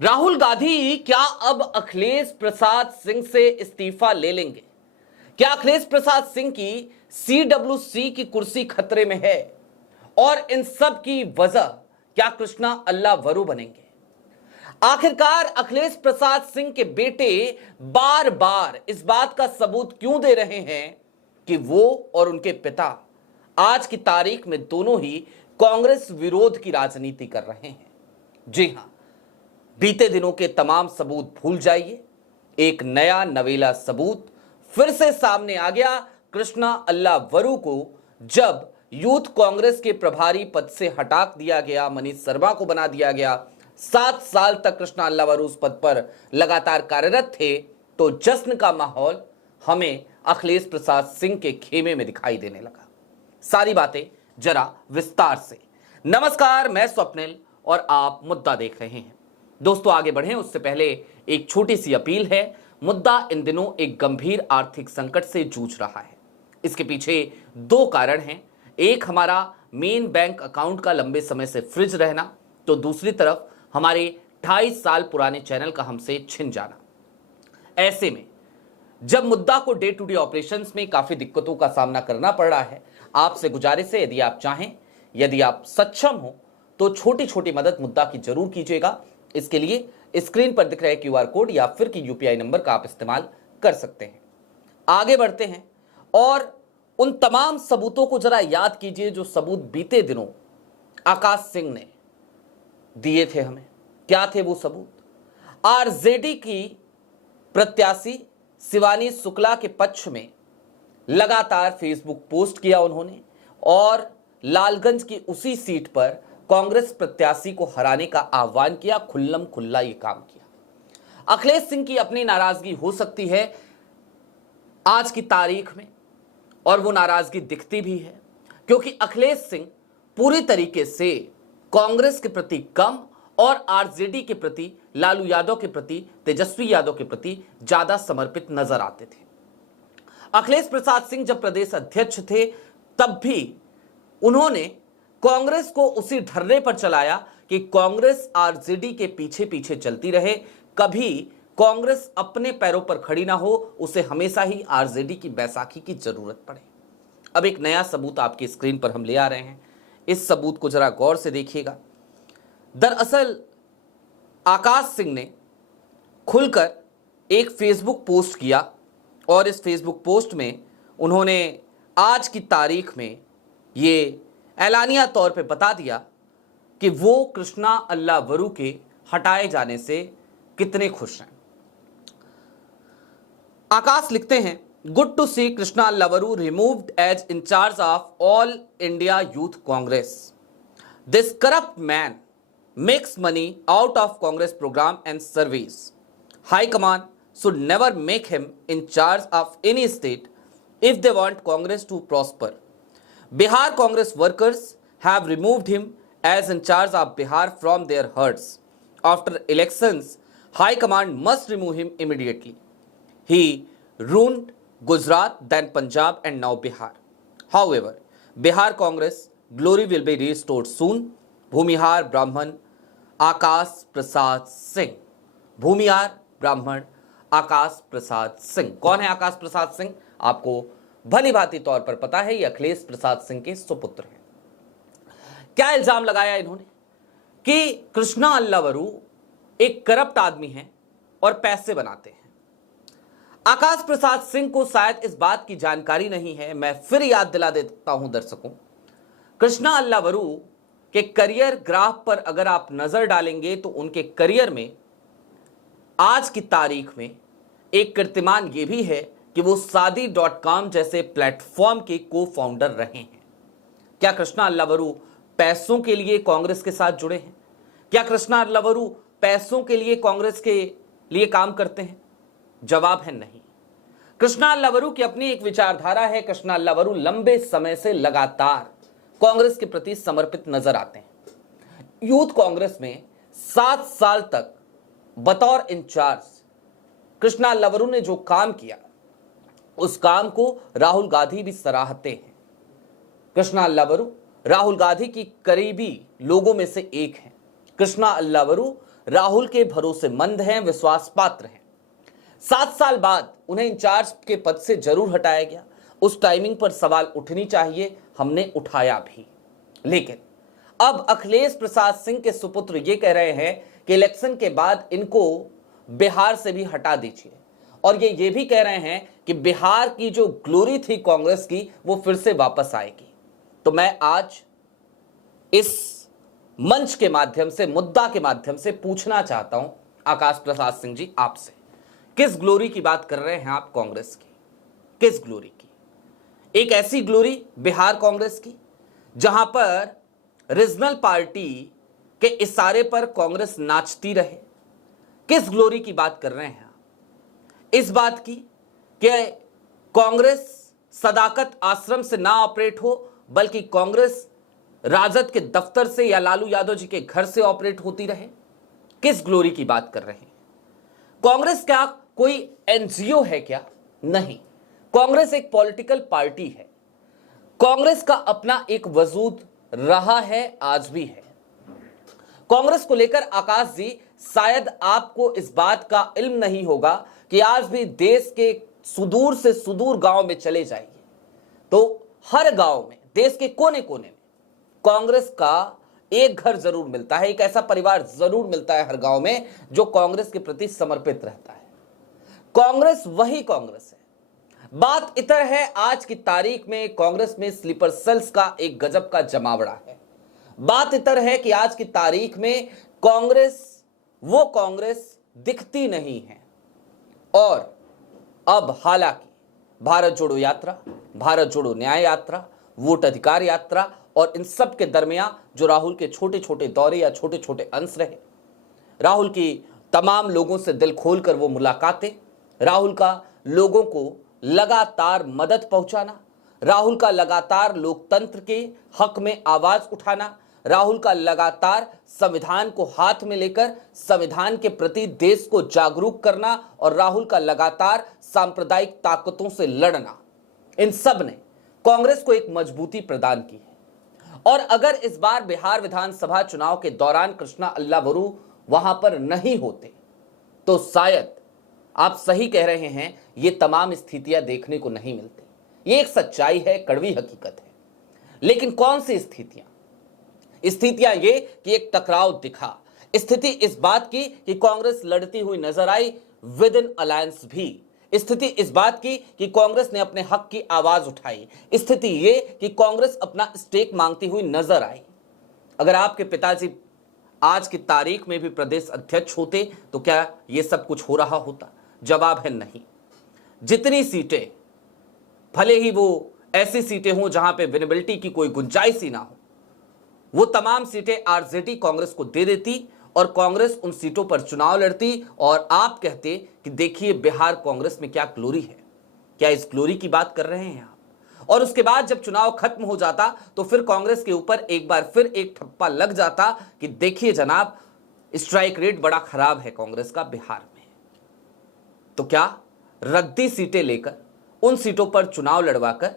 राहुल गांधी क्या अब अखिलेश प्रसाद सिंह से इस्तीफा ले लेंगे? क्या अखिलेश प्रसाद सिंह की सीडब्ल्यूसी की कुर्सी खतरे में है? और इन सब की वजह क्या कृष्णा अल्लावरू बनेंगे? आखिरकार अखिलेश प्रसाद सिंह के बेटे बार बार इस बात का सबूत क्यों दे रहे हैं कि वो और उनके पिता आज की तारीख में दोनों ही कांग्रेस विरोध की राजनीति कर रहे हैं? जी हां, बीते दिनों के तमाम सबूत भूल जाइए। एक नया नवेला सबूत फिर से सामने आ गया। कृष्णा अल्लावरू को जब यूथ कांग्रेस के प्रभारी पद से हटा दिया गया, मनीष शर्मा को बना दिया गया, 7 साल तक कृष्णा अल्लावरू उस पद पर लगातार कार्यरत थे, तो जश्न का माहौल हमें अखिलेश प्रसाद सिंह के खेमे में दिखाई देने लगा। सारी बातें जरा विस्तार से। नमस्कार, मैं स्वप्निल और आप मुद्दा देख रहे हैं। दोस्तों, आगे बढ़ें उससे पहले एक छोटी सी अपील है। मुद्दा इन दिनों एक गंभीर आर्थिक संकट से जूझ रहा है। इसके पीछे 2 कारण हैं। एक, हमारा मेन बैंक अकाउंट का लंबे समय से फ्रीज रहना, तो दूसरी तरफ हमारे 28 साल पुराने चैनल का हमसे छिन जाना। ऐसे में जब मुद्दा को डे टू डे ऑपरेशंस में काफी दिक्कतों का सामना करना पड़ रहा है, आपसे गुजारिश है, यदि आप चाहें, यदि आप सक्षम हो, तो छोटी छोटी मदद मुद्दा की जरूर कीजिएगा। इसके लिए स्क्रीन पर दिख रहे क्यूआर कोड या फिर की यूपीआई नंबर का आप इस्तेमाल कर सकते हैं। आगे बढ़ते हैं और उन तमाम सबूतों को जरा याद कीजिए जो सबूत बीते दिनों आकाश सिंह ने दिए थे हमें। क्या थे वो सबूत? आरजेडी की प्रत्याशी शिवानी शुक्ला के पक्ष में लगातार फेसबुक पोस्ट किया उन्होंने और लालगंज की उसी सीट पर कांग्रेस प्रत्याशी को हराने का आह्वान किया। खुल्लम खुल्ला ये काम किया। अखिलेश सिंह की अपनी नाराजगी हो सकती है आज की तारीख में, और वो नाराजगी दिखती भी है, क्योंकि अखिलेश सिंह पूरी तरीके से कांग्रेस के प्रति कम और आरजेडी के प्रति, लालू यादव के प्रति, तेजस्वी यादव के प्रति ज्यादा समर्पित नजर आते थे। अखिलेश प्रसाद सिंह जब प्रदेश अध्यक्ष थे, तब भी उन्होंने कांग्रेस को उसी ढर्रे पर चलाया कि कांग्रेस आरजेडी के पीछे पीछे चलती रहे, कभी कांग्रेस अपने पैरों पर खड़ी ना हो, उसे हमेशा ही आरजेडी की बैसाखी की जरूरत पड़े। अब एक नया सबूत आपकी स्क्रीन पर हम ले आ रहे हैं। इस सबूत को जरा गौर से देखिएगा। दरअसल आकाश सिंह ने खुलकर एक फेसबुक पोस्ट किया और इस फेसबुक पोस्ट में उन्होंने आज की तारीख में ये ऐलानिया तौर पे बता दिया कि वो कृष्णा अल्लावरू के हटाए जाने से कितने खुश हैं। आकाश लिखते हैं, good to see Krishna Allavaru removed as incharge of All India Youth Congress. This corrupt man makes money out of Congress program and service. High command should never make him in charge of any state if they want Congress to prosper. Bihar Congress workers have removed him as in charge of Bihar from their herds. After elections, High Command must remove him immediately. He ruined Gujarat, then Punjab and now Bihar. However, Bihar Congress glory will be restored soon. Bhumihar Brahman Akash Prasad Singh. Bhumihar Brahman आकाश प्रसाद सिंह। कौन है आकाश प्रसाद सिंह? आपको भली भांति तौर पर पता है, ये अखिलेश प्रसाद सिंह के सुपुत्र हैं। क्या इल्जाम लगाया इन्होंने कि कृष्णा अल्लावरू एक करप्ट आदमी हैं और पैसे बनाते हैं। आकाश प्रसाद सिंह को शायद इस बात की जानकारी नहीं है, मैं फिर याद दिला देता हूं दर्शकों। कृष्णा अल्लावरू के करियर ग्राफ पर अगर आप नजर डालेंगे तो उनके करियर में आज की तारीख में एक कीर्तिमान यह भी है कि वो शादी.com जैसे प्लेटफॉर्म के को फाउंडर रहे हैं। क्या कृष्णा अल्लावरू पैसों के लिए कांग्रेस के साथ जुड़े हैं? क्या कृष्णा अल्लावरू पैसों के लिए कांग्रेस के लिए काम करते हैं? जवाब है नहीं। कृष्णा अल्लावरू की अपनी एक विचारधारा है। कृष्णा अल्लावरू लंबे समय से लगातार कांग्रेस के प्रति समर्पित नजर आते हैं। यूथ कांग्रेस में 7 साल तक बतौर इंचार्ज कृष्णा अल्लावरू ने जो काम किया, उस काम को राहुल गांधी भी सराहते हैं। कृष्णा अल्लावरू राहुल गांधी की करीबी लोगों में से एक हैं। कृष्णा अल्लावरू राहुल के भरोसेमंद हैं, विश्वास पात्र हैं। 7 साल बाद उन्हें इंचार्ज के पद से जरूर हटाया गया। उस टाइमिंग पर सवाल उठनी चाहिए, हमने उठाया भी। लेकिन अब अखिलेश प्रसाद सिंह के सुपुत्र ये कह रहे हैं कि इलेक्शन के बाद इनको बिहार से भी हटा दीजिए, और ये भी कह रहे हैं कि बिहार की जो ग्लोरी थी कांग्रेस की वो फिर से वापस आएगी। तो मैं आज इस मंच के माध्यम से, मुद्दा के माध्यम से पूछना चाहता हूं आकाश प्रसाद सिंह जी आपसे, किस ग्लोरी की बात कर रहे हैं आप कांग्रेस की? किस ग्लोरी की? एक ऐसी ग्लोरी बिहार कांग्रेस की जहां पर रीजनल पार्टी के इशारे पर कांग्रेस नाचती रहे? किस ग्लोरी की बात कर रहे हैं आप? इस बात की कि कांग्रेस सदाकत आश्रम से ना ऑपरेट हो, बल्कि कांग्रेस राजद के दफ्तर से या लालू यादव जी के घर से ऑपरेट होती रहे? किस ग्लोरी की बात कर रहे हैं? कांग्रेस क्या कोई एनजीओ है क्या? नहीं, कांग्रेस एक पॉलिटिकल पार्टी है। कांग्रेस का अपना एक वजूद रहा है, आज भी है। कांग्रेस को लेकर आकाश जी, शायद आपको इस बात का इल्म नहीं होगा कि आज भी देश के सुदूर से सुदूर गांव में चले जाइए तो हर गांव में, देश के कोने कोने में कांग्रेस का एक घर जरूर मिलता है, एक ऐसा परिवार जरूर मिलता है हर गांव में जो कांग्रेस के प्रति समर्पित रहता है। कांग्रेस वही कांग्रेस है। बात इतर है, आज की तारीख में कांग्रेस में स्लीपर सेल्स का एक गजब का जमावड़ा है। बात इतर है कि आज की तारीख में कांग्रेस वो कांग्रेस दिखती नहीं है। और अब हालांकि भारत जोड़ो यात्रा, भारत जोड़ो न्याय यात्रा, वोट अधिकार यात्रा और इन सब के दरमियान जो राहुल के छोटे छोटे दौरे या छोटे छोटे अंश रहे, राहुल की तमाम लोगों से दिल खोलकर वो मुलाकातें, राहुल का लोगों को लगातार मदद पहुंचाना, राहुल का लगातार लोकतंत्र के हक में आवाज उठाना, राहुल का लगातार संविधान को हाथ में लेकर संविधान के प्रति देश को जागरूक करना और राहुल का लगातार सांप्रदायिक ताकतों से लड़ना, इन सब ने कांग्रेस को एक मजबूती प्रदान की है। और अगर इस बार बिहार विधानसभा चुनाव के दौरान कृष्णा अल्लावरू वहां पर नहीं होते तो शायद आप सही कह रहे हैं, ये तमाम स्थितियां देखने को नहीं मिलती। ये एक सच्चाई है, कड़वी हकीकत है। लेकिन कौन सी स्थितियां? स्थितियां ये कि एक टकराव दिखा, स्थिति इस बात की कि कांग्रेस लड़ती हुई नजर आई विद इन अलायंस भी, स्थिति इस बात की कि कांग्रेस ने अपने हक की आवाज उठाई, स्थिति ये कि कांग्रेस अपना स्टेक मांगती हुई नजर आई। अगर आपके पिताजी आज की तारीख में भी प्रदेश अध्यक्ष होते तो क्या यह सब कुछ हो रहा होता? जवाब है नहीं। जितनी सीटें, भले ही वो ऐसी सीटें हों जहां पे विनेबिलिटी की कोई गुंजाइश ही ना हो, वो तमाम सीटें आरजेडी कांग्रेस को दे देती और कांग्रेस उन सीटों पर चुनाव लड़ती और आप कहते कि देखिए बिहार कांग्रेस में क्या ग्लोरी है। क्या इस ग्लोरी की बात कर रहे हैं आप? और उसके बाद जब चुनाव खत्म हो जाता तो फिर कांग्रेस के ऊपर एक बार फिर एक ठप्पा लग जाता कि देखिए जनाब, स्ट्राइक रेट बड़ा खराब है कांग्रेस का बिहार में। तो क्या रद्दी सीटें लेकर, उन सीटों पर चुनाव लड़वाकर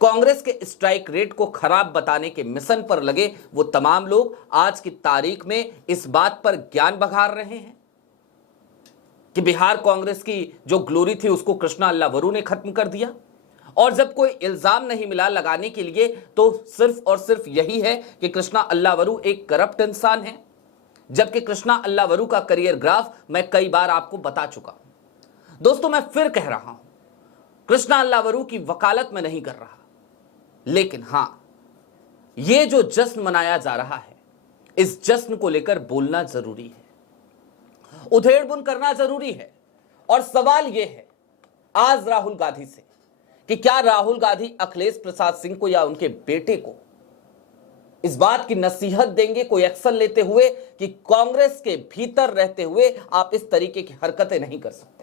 कांग्रेस के स्ट्राइक रेट को खराब बताने के मिशन पर लगे वो तमाम लोग आज की तारीख में इस बात पर ज्ञान बघार रहे हैं कि बिहार कांग्रेस की जो ग्लोरी थी उसको कृष्णा अल्लावरू ने खत्म कर दिया? और जब कोई इल्जाम नहीं मिला लगाने के लिए तो सिर्फ और सिर्फ यही है कि कृष्णा अल्लावरू एक करप्ट इंसान है, जबकि कृष्णा अल्लावरू का करियर ग्राफ मैं कई बार आपको बता चुका हूं। दोस्तों, मैं फिर कह रहा हूं, कृष्णा अल्लावरू की वकालत में नहीं कर रहा, लेकिन हां, यह जो जश्न मनाया जा रहा है, इस जश्न को लेकर बोलना जरूरी है, उधेड़बुन करना जरूरी है। और सवाल यह है आज राहुल गांधी से कि क्या राहुल गांधी अखिलेश प्रसाद सिंह को या उनके बेटे को इस बात की नसीहत देंगे, कोई एक्शन लेते हुए कि कांग्रेस के भीतर रहते हुए आप इस तरीके की हरकतें नहीं कर सकते?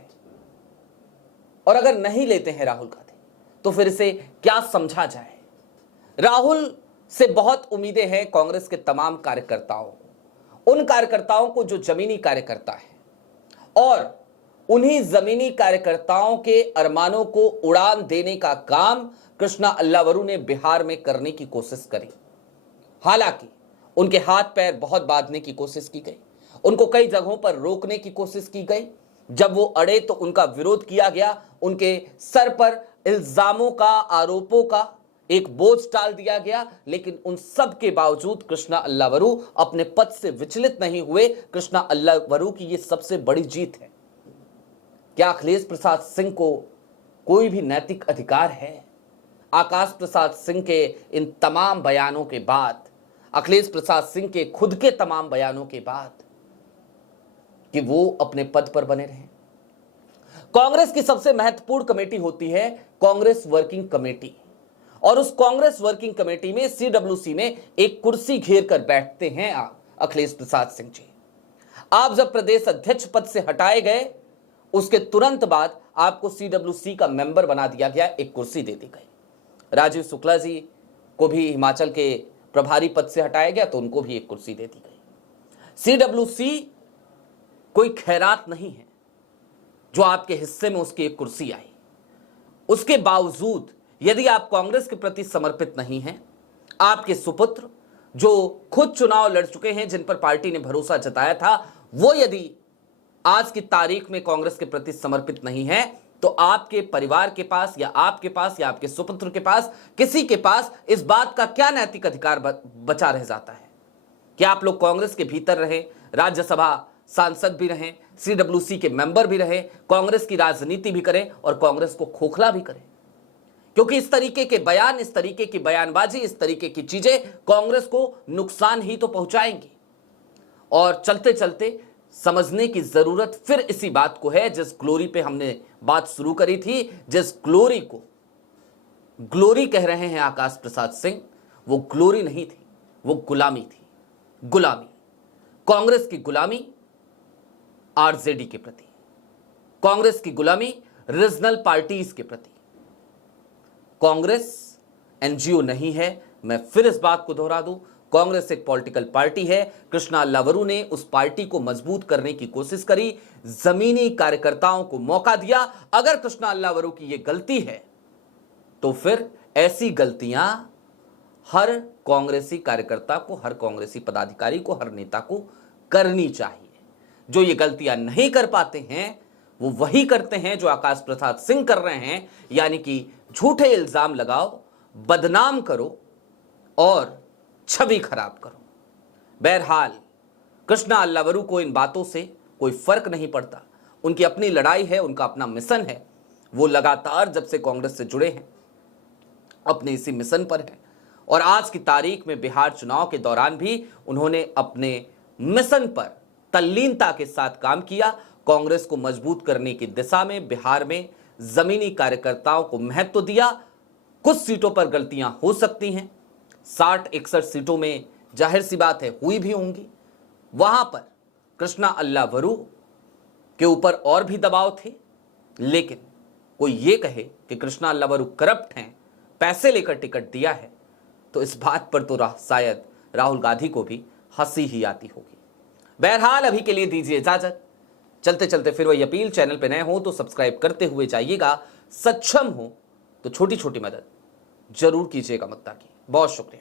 और अगर नहीं लेते हैं राहुल गांधी तो फिर इसे क्या समझा जाए? राहुल से बहुत उम्मीदें हैं कांग्रेस के तमाम कार्यकर्ताओं, उन कार्यकर्ताओं को जो जमीनी कार्यकर्ता है, और उन्हीं जमीनी कार्यकर्ताओं के अरमानों को उड़ान देने का काम कृष्णा अल्लावरू ने बिहार में करने की कोशिश करी। हालांकि उनके हाथ पैर बहुत बांधने की कोशिश की गई, उनको कई जगहों पर रोकने की कोशिश की गई। जब वो अड़े तो उनका विरोध किया गया, उनके सर पर इल्जामों का, आरोपों का एक बोझ डाल दिया गया। लेकिन उन सब के बावजूद कृष्णा अल्लावरू अपने पद से विचलित नहीं हुए। कृष्णा अल्लावरू की यह सबसे बड़ी जीत है। क्या अखिलेश प्रसाद सिंह को कोई भी नैतिक अधिकार है? आकाश प्रसाद सिंह के इन तमाम बयानों के बाद, अखिलेश प्रसाद सिंह के खुद के तमाम बयानों के बाद, कि वो अपने पद पर बने रहें? कांग्रेस की सबसे महत्वपूर्ण कमेटी होती है कांग्रेस वर्किंग कमेटी, और उस कांग्रेस वर्किंग कमेटी में सीडब्ल्यूसी में एक कुर्सी घेर कर बैठते हैं अखिलेश प्रसाद सिंह जी। आप जब प्रदेश अध्यक्ष पद से हटाए गए, उसके तुरंत बाद आपको सीडब्ल्यूसी का मेंबर बना दिया गया, एक कुर्सी दे दी गई। राजीव शुक्ला जी को भी हिमाचल के प्रभारी पद से हटाया गया, तो उनको भी एक कुर्सी दे दी गई। सीडब्ल्यूसी कोई खैरात नहीं है जो आपके हिस्से में उसकी एक कुर्सी आई। उसके बावजूद यदि आप कांग्रेस के प्रति समर्पित नहीं हैं, आपके सुपुत्र जो खुद चुनाव लड़ चुके हैं, जिन पर पार्टी ने भरोसा जताया था, वो यदि आज की तारीख में कांग्रेस के प्रति समर्पित नहीं है, तो आपके परिवार के पास या आपके पास या आपके सुपुत्र के पास, किसी के पास इस बात का क्या नैतिक अधिकार बचा रह जाता है कि आप लोग कांग्रेस के भीतर रहे, राज्यसभा सांसद भी रहें, सीडब्ल्यूसी के मेंबर भी रहे, कांग्रेस की राजनीति भी करें और कांग्रेस को खोखला भी करें? क्योंकि इस तरीके के बयान, इस तरीके की बयानबाजी, इस तरीके की चीजें कांग्रेस को नुकसान ही तो पहुंचाएंगी। और चलते चलते समझने की जरूरत फिर इसी बात को है जिस ग्लोरी पे हमने बात शुरू करी थी, जिस ग्लोरी को ग्लोरी कह रहे हैं आकाश प्रसाद सिंह, वो ग्लोरी नहीं थी, वो गुलामी थी। गुलामी, कांग्रेस की गुलामी आरजेडी के प्रति, कांग्रेस की गुलामी रीजनल पार्टीज के प्रति। कांग्रेस एनजीओ नहीं है, मैं फिर इस बात को दोहरा दूं, कांग्रेस एक पॉलिटिकल पार्टी है। कृष्णा अल्लावरू ने उस पार्टी को मजबूत करने की कोशिश करी, जमीनी कार्यकर्ताओं को मौका दिया। अगर कृष्णा अल्लावरू की यह गलती है, तो फिर ऐसी गलतियां हर कांग्रेसी कार्यकर्ता को, हर कांग्रेसी पदाधिकारी को, हर नेता को करनी चाहिए। जो ये गलतियां नहीं कर पाते हैं, वो वही करते हैं जो आकाश प्रसाद सिंह कर रहे हैं, यानी कि झूठे इल्जाम लगाओ, बदनाम करो और छवि खराब करो। बहरहाल कृष्णा अल्लावरू को इन बातों से कोई फर्क नहीं पड़ता। उनकी अपनी लड़ाई है, उनका अपना मिशन है। वो लगातार जब से कांग्रेस से जुड़े हैं अपने इसी मिशन पर है, और आज की तारीख में बिहार चुनाव के दौरान भी उन्होंने अपने मिशन पर तल्लीनता के साथ काम किया। कांग्रेस को मजबूत करने की दिशा में बिहार में जमीनी कार्यकर्ताओं को महत्व दिया। कुछ सीटों पर गलतियां हो सकती हैं, 60-61 सीटों में जाहिर सी बात है हुई भी होंगी। वहां पर कृष्णा अल्लावरू के ऊपर और भी दबाव थे, लेकिन कोई ये कहे कि कृष्णा अल्लावरू करप्ट हैं, पैसे लेकर टिकट दिया है, तो इस बात पर तो शायद राहुल गांधी को भी हंसी ही आती होगी। बहरहाल अभी के लिए दीजिए इजाजत। चलते चलते फिर वही अपील, चैनल पे नए हो तो सब्सक्राइब करते हुए जाइएगा, सक्षम हो तो छोटी छोटी मदद जरूर कीजिएगा मत्ता की। बहुत शुक्रिया।